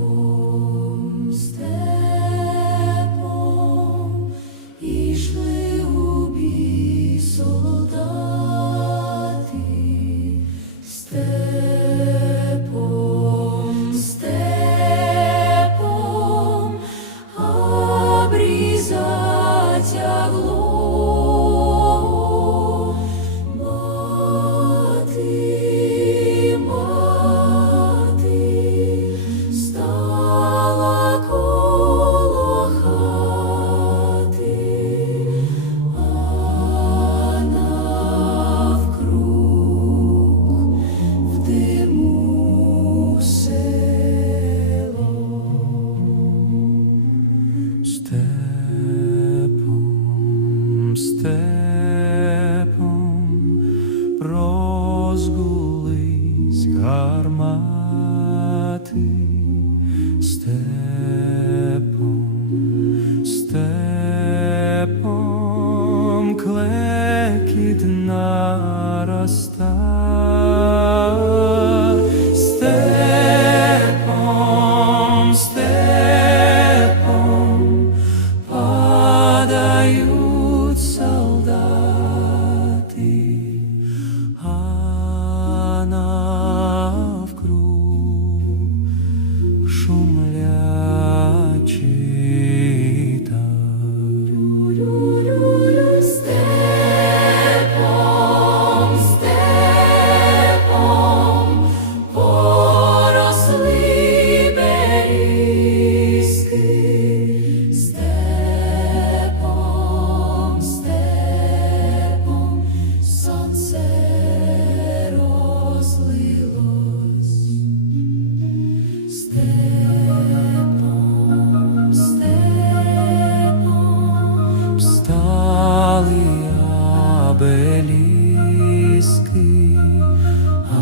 Степом, степом ішли у бій солдати. Степом, степом обрізать тягло. Мати, мати стала коло хати, а навкруг в диму село. Степом, степом розгулись гармати. Степом, степом клекіт нароста. Степом, степом падають солдати, а навкруг шумлячий так. Степом, степом поросли берізки. Степом, степом сонце розлилось. Степом, степом Встали обеліски, а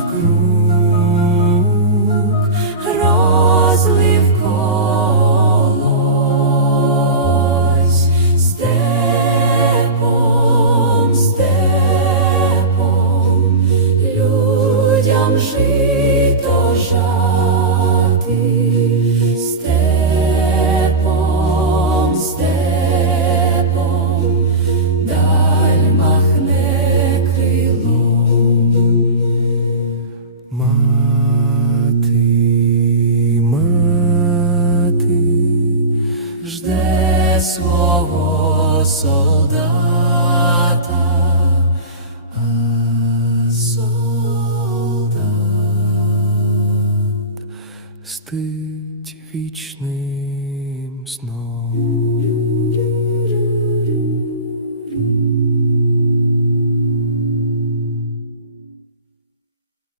навкруг розлив колось. Степом, степом людям жито жати. Степом, степом даль махне крилом. мати, мати Жде свого солдата, а солдат спить вічним сном.